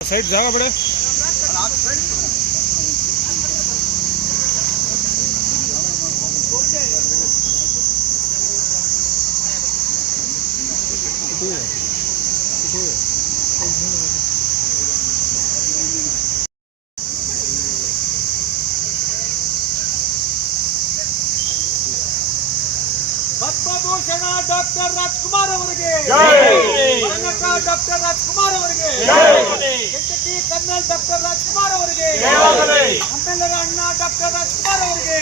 Side ಜಾಗ ಬಿಡ Padma Bhushan doctor Rajkumar ಅವರಿಗೆ. ಕರ್ನಾಟಕ ಡಾಕ್ಟರ್ ರಾಜ್ಕುಮಾರ್ ಅವರಿಗೆ. ಕೆಂಟಕಿ ಕರ್ನಲ್ ಡಾಕ್ಟರ್ ರಾಜ್ಕುಮಾರ್ ಅವರಿಗೆ. ನಮ್ಮೆಲ್ಲರ ಅಣ್ಣ ಡಾಕ್ಟರ್ ರಾಜ್ಕುಮಾರ್ ಅವರಿಗೆ.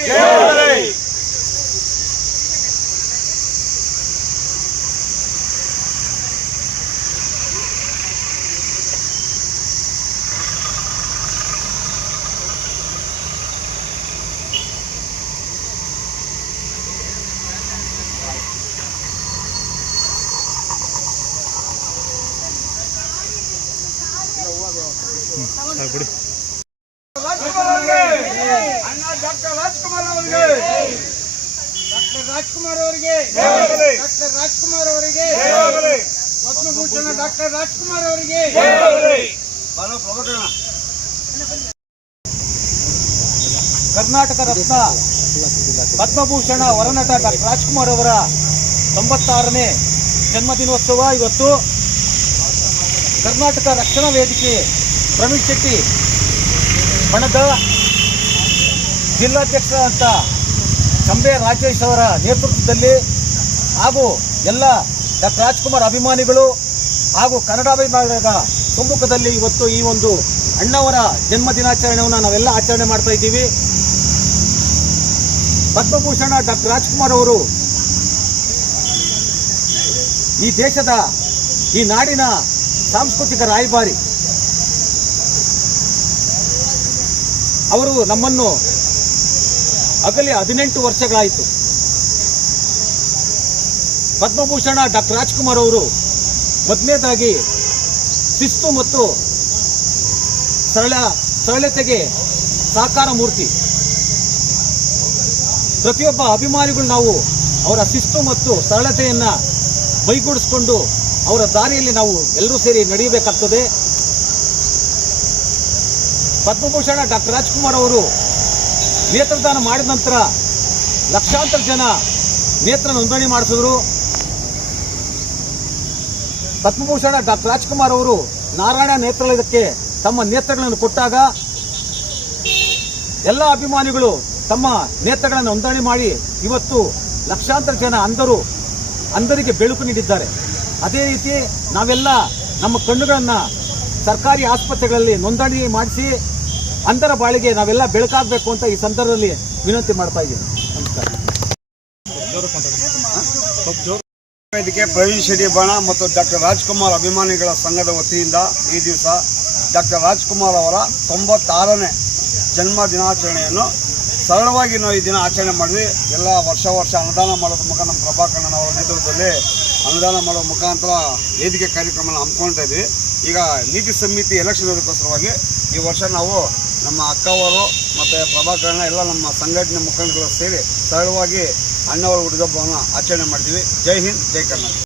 ಬಿಡಿ ಡಾಕ್ಟರ್ ರಾಜ್ಕುಮಾರ್ ಅವರಿಗೆ ಡಾಕ್ಟರ್ ರಾಜ್ಕುಮಾರ್ ಅವರಿಗೆ ಡಾಕ್ಟರ್ ರಾಜ್ಕುಮಾರ್ ಅವರಿಗೆ ಪದ್ಮಭೂಷಣ ಡಾಕ್ಟರ್ ರಾಜ್ಕುಮಾರ್ ಅವರಿಗೆ ಕರ್ನಾಟಕ ರತ್ನ ಪದ್ಮಭೂಷಣ ವರನಟ ಡಾಕ್ಟರ್ ರಾಜ್ಕುಮಾರ್ ಅವರ ತೊಂಬತ್ತಾರನೇ ಜನ್ಮದಿನೋತ್ಸವ ಇವತ್ತು. ಕರ್ನಾಟಕ ರಕ್ಷಣಾ ವೇದಿಕೆ ಪ್ರವೀಣ್ ಶೆಟ್ಟಿ ಬಣದ ಜಿಲ್ಲಾಧ್ಯಕ್ಷ ಅಂತ ಕಂಬೆ ರಾಜೇಶ್ ಅವರ ನೇತೃತ್ವದಲ್ಲಿ ಹಾಗೂ ಎಲ್ಲ ಡಾಕ್ಟರ್ ರಾಜ್ಕುಮಾರ್ ಅಭಿಮಾನಿಗಳು ಹಾಗೂ ಕನ್ನಡ ಅಭಿಮಾನಿಗಳ ಸಮ್ಮುಖದಲ್ಲಿ ಇವತ್ತು ಈ ಒಂದು ಅಣ್ಣವರ ಜನ್ಮ ದಿನಾಚರಣೆಯನ್ನು ನಾವೆಲ್ಲ ಆಚರಣೆ ಮಾಡ್ತಾ ಇದ್ದೀವಿ. ಪದ್ಮಭೂಷಣ ಡಾಕ್ಟರ್ ರಾಜ್ಕುಮಾರ್ ಅವರು ಈ ದೇಶದ, ಈ ನಾಡಿನ ಸಾಂಸ್ಕೃತಿಕ ರಾಯಭಾರಿ. ಅವರು ನಮ್ಮನ್ನು ಅಗಲಿ ಹದಿನೆಂಟು ವರ್ಷಗಳಾಯಿತು. ಪದ್ಮಭೂಷಣ ಡಾಕ್ಟರ್ ರಾಜ್ಕುಮಾರ್ ಅವರು ಮೊದಲನೇದಾಗಿ ಶಿಸ್ತು ಮತ್ತು ಸರಳ ಸರಳತೆಗೆ ಸಾಕಾರ ಮೂರ್ತಿ. ಪ್ರತಿಯೊಬ್ಬ ಅಭಿಮಾನಿಗಳು ನಾವು ಅವರ ಶಿಸ್ತು ಮತ್ತು ಸರಳತೆಯನ್ನು ಮೈಗೂಡಿಸ್ಕೊಂಡು ಅವರ ದಾರಿಯಲ್ಲಿ ನಾವು ಎಲ್ಲರೂ ಸೇರಿ ನಡೆಯಬೇಕಾಗ್ತದೆ. ಪದ್ಮಭೂಷಣ ಡಾಕ್ಟರ್ ರಾಜ್ಕುಮಾರ್ ಅವರು ನೇತ್ರದಾನ ಮಾಡಿದ ನಂತರ ಲಕ್ಷಾಂತರ ಜನ ನೇತ್ರ ನೋಂದಣಿ ಮಾಡಿಸಿದ್ರು. ಪದ್ಮಭೂಷಣ ಡಾಕ್ಟರ್ ರಾಜ್ಕುಮಾರ್ ಅವರು ನಾರಾಯಣ ನೇತ್ರಾಲಯಕ್ಕೆ ತಮ್ಮ ನೇತ್ರಗಳನ್ನು ಕೊಟ್ಟಾಗ ಎಲ್ಲ ಅಭಿಮಾನಿಗಳು ತಮ್ಮ ನೇತ್ರಗಳನ್ನು ನೋಂದಣಿ ಮಾಡಿ ಇವತ್ತು ಲಕ್ಷಾಂತರ ಜನ ಅಂಧರು ಅಂಧರಿಗೆ ಬೆಳಕು ನೀಡಿದ್ದಾರೆ. ಅದೇ ರೀತಿ ನಾವೆಲ್ಲ ನಮ್ಮ ಕಣ್ಣುಗಳನ್ನು ಸರ್ಕಾರಿ ಆಸ್ಪತ್ರೆಗಳಲ್ಲಿ ನೋಂದಣಿ ಮಾಡಿಸಿ ಅಂತರ ಬಾಳಿಗೆ ನಾವೆಲ್ಲ ಬೆಳಕಾಗಬೇಕು ಅಂತ ಈ ಸಂದರ್ಭದಲ್ಲಿ ವಿನಂತಿ ಮಾಡ್ತಾ ಇದ್ದೀನಿ. ನಮಸ್ಕಾರ. ವೇದಿಕೆ ಪ್ರವೀಣ್ ಶೆಟ್ಟಿ ಬಣ ಮತ್ತು ಡಾಕ್ಟರ್ ರಾಜ್ಕುಮಾರ್ ಅಭಿಮಾನಿಗಳ ಸಂಘದ ವತಿಯಿಂದ ಈ ದಿವಸ ಡಾಕ್ಟರ್ ರಾಜ್ಕುಮಾರ್ ಅವರ ತೊಂಬತ್ತಾರನೇ ಜನ್ಮ ದಿನಾಚರಣೆಯನ್ನು ಸರಳವಾಗಿ ನಾವು ಈ ದಿನ ಆಚರಣೆ ಮಾಡಿದ್ವಿ. ಎಲ್ಲ ವರ್ಷ ವರ್ಷ ಅನುದಾನ ಮಾಡೋದ್ರ ಮುಖ ನಮ್ಮ ಪ್ರಭಾಕರಣ ಅವರ ನೇತೃತ್ವದಲ್ಲಿ ಅನುದಾನ ಮಾಡೋ ಮುಖಾಂತರ ವೇದಿಕೆ ಕಾರ್ಯಕ್ರಮ ಹಮ್ಮಿಕೊಳ್ತಾ ಇದ್ವಿ. ಈಗ ನೀತಿ ಸಮಿತಿ ಎಲೆಕ್ಷನ್ ಅದಕ್ಕೋಸ್ಕರವಾಗಿ ಈ ವರ್ಷ ನಾವು ನಮ್ಮ ಅಕ್ಕವರು ಮತ್ತು ಪ್ರಭಾಕರಣ ಎಲ್ಲ ನಮ್ಮ ಸಂಘಟನೆ ಮುಖಂಡರು ಸೇರಿ ಸರಳವಾಗಿ ಅಣ್ಣವರ ಹುಡುಗಬ್ಬವನ್ನು ಆಚರಣೆ ಮಾಡ್ತೀವಿ. ಜೈ ಹಿಂದ್, ಜೈ ಕರ್ನಾಟಕ.